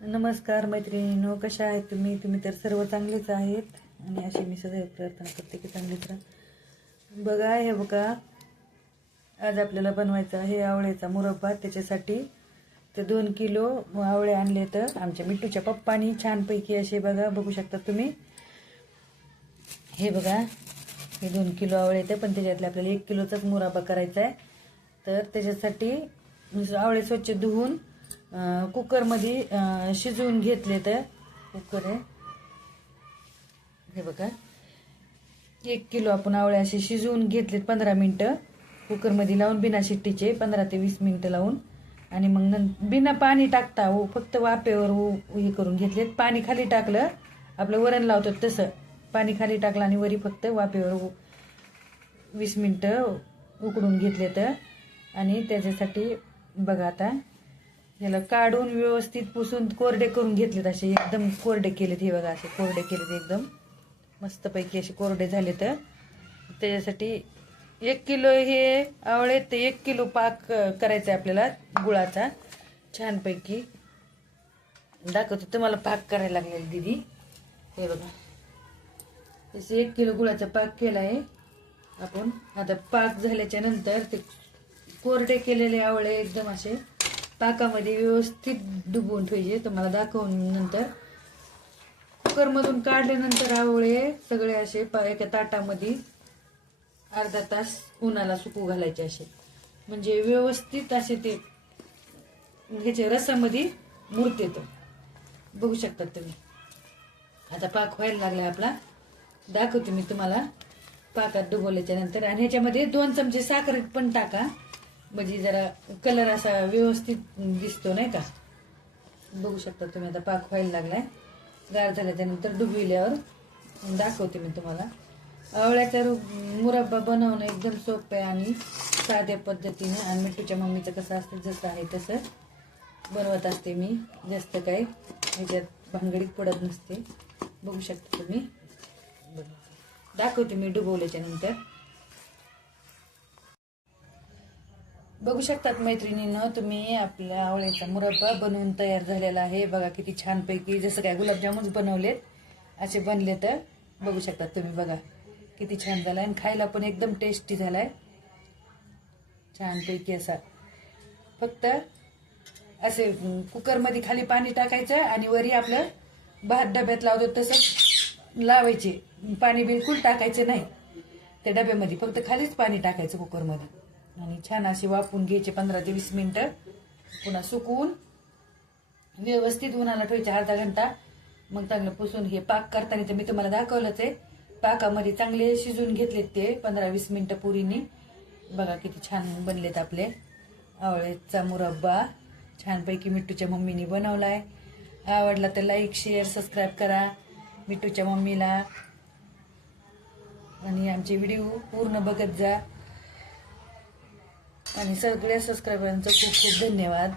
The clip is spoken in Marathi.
नमस्कार मैत्रिणींनो, कशा आहेत तुम्ही तर सर्व चांगलेच आहेत आणि अशी मी सदैव प्रार्थना करते की चांगलीच राहा। बघा हे बघा, आज आपल्याला बनवायचा आहे आवळ्याचा मुरब्बा। त्याच्यासाठी ते 2 किलो आवळे आणले तर आमच्या मिट्टूच्या पप्पानी छानपैकी असे बघू शकता तुम्ही। हे बघा, हे 2 किलो आवळे येते, पण त्याच्यातले आपल्याला 1 किलोचाच मुरब्बा करायचा आहे। तर त्याच्यासाठी आवळे स्वच्छ धुवून कुकरमध्ये शिजवून घेतले। तर कुकर आहे, हे बघा 1 किलो आपण आवळे असे शिजवून घेतलेत 15 मिनिटं कुकरमध्ये लावून, बिना शिट्टीचे 15 ते 20 मिनिटं लावून। आणि मग बिना पाणी टाकता फक्त वाफेवर हे करून घेतलेत। पाणी खाली टाकलं, आपलं वरण लावतो तसं पाणी खाली टाकलं आणि वरी फक्त वाफेवर 20 मिनिटं उकडून घेतले। तर आणि त्याच्यासाठी बघा आता याला काढून व्यवस्थित पुसून कोरडे करून घेतलेत, असे एकदम कोरडे केलेत। हे बघा असे कोरडे केलेत, एकदम मस्तपैकी असे कोरडे झाले। तर त्याच्यासाठी 1 किलो हे आवळे ते 1 किलो पाक करायचा आहे आपल्याला गुळाचा। छानपैकी दाखवते तुम्हाला पाक करायला लागलेला दीदी। हे बघा तसे 1 किलो गुळाचा पाक केला आहे आपण। आता पाक झाल्याच्या नंतर ते कोरडे केलेले आवळे एकदम असे पाकामध्ये व्यवस्थित डुबवून ठेवायचे। तुम्हाला दाखवून नंतर कुकरमधून काढल्यानंतर आवळे सगळे असे एका ताटामध्ये अर्धा तास उन्हाला सुकू घालायचे, असे म्हणजे व्यवस्थित असे ते ह्याच्या रसामध्ये मुरते। तर बघू शकता तुम्ही। आता पाक व्हायला लागलाय आपला, दाखवते मी तुम्हाला पाकात डुबवल्याच्या नंतर। आणि ह्याच्यामध्ये 2 चमचे साखर पण टाका, म्हणजे जरा कलर असा व्यवस्थित दिसतो नाही का। बघू शकता तुम्ही। आता पाक व्हायला लागलाय, गार झाल्याच्या नंतर डुबविल्यावर दाखवते मी तुम्हाला। आवळ्याचा मुरब्बा बनवणं एकदम सोपं आहे आणि साध्या पद्धतीने। आणि मिट्टूच्या मम्मीचं कसं असतं जसं आहे तसं बनवत असते मी, जास्त काही ह्याच्यात भानगडीत पडत नसते। बघू शकता तुम्ही, दाखवते मी डुबवल्याच्या नंतर। बघू शकतात मैत्रिणींनो तुम्ही, आपल्या आवळ्याचा मुरब्बा बनवून तयार झालेला आहे। बघा किती छानपैकी, जसं काय गुलाबजामुन बनवलेत असे बनले। तर बघू शकतात तुम्ही, बघा किती छान झालाय आणि खायला पण एकदम टेस्टी झालाय छानपैकी असा। फक्त असे कुकरमध्ये खाली पाणी टाकायचं आणि वरी आपलं भात डब्यात लावतो तसं लावायचे, पाणी बिलकुल टाकायचं नाही त्या डब्यामध्ये, फक्त खालीच पाणी टाकायचं कुकरमध्ये आणि छान असे वाफवून घ्यायचे 15 ते 20 मिनिटं। पुन्हा सुकवून व्यवस्थित उन्हाला ठेवायचे अर्धा घंटा। मग चांगलं पुसून हे पाक करताना तर मी तुम्हाला दाखवलंच आहे, पाकामध्ये चांगले शिजून घेतलेत ते 15-20 मिनिटं पुरीनी। बघा किती छान बनलेत आपले आवळ्याचा मुरब्बा, छानपैकी मिट्टूच्या मम्मीने बनवलाय। आवडला तर लाईक शेअर सबस्क्राईब करा मिट्टूच्या मम्मीला आणि आमचे व्हिडिओ पूर्ण बघत जा। आणि सगळ्या सबस्क्रायबरांचं खूप खूप धन्यवाद।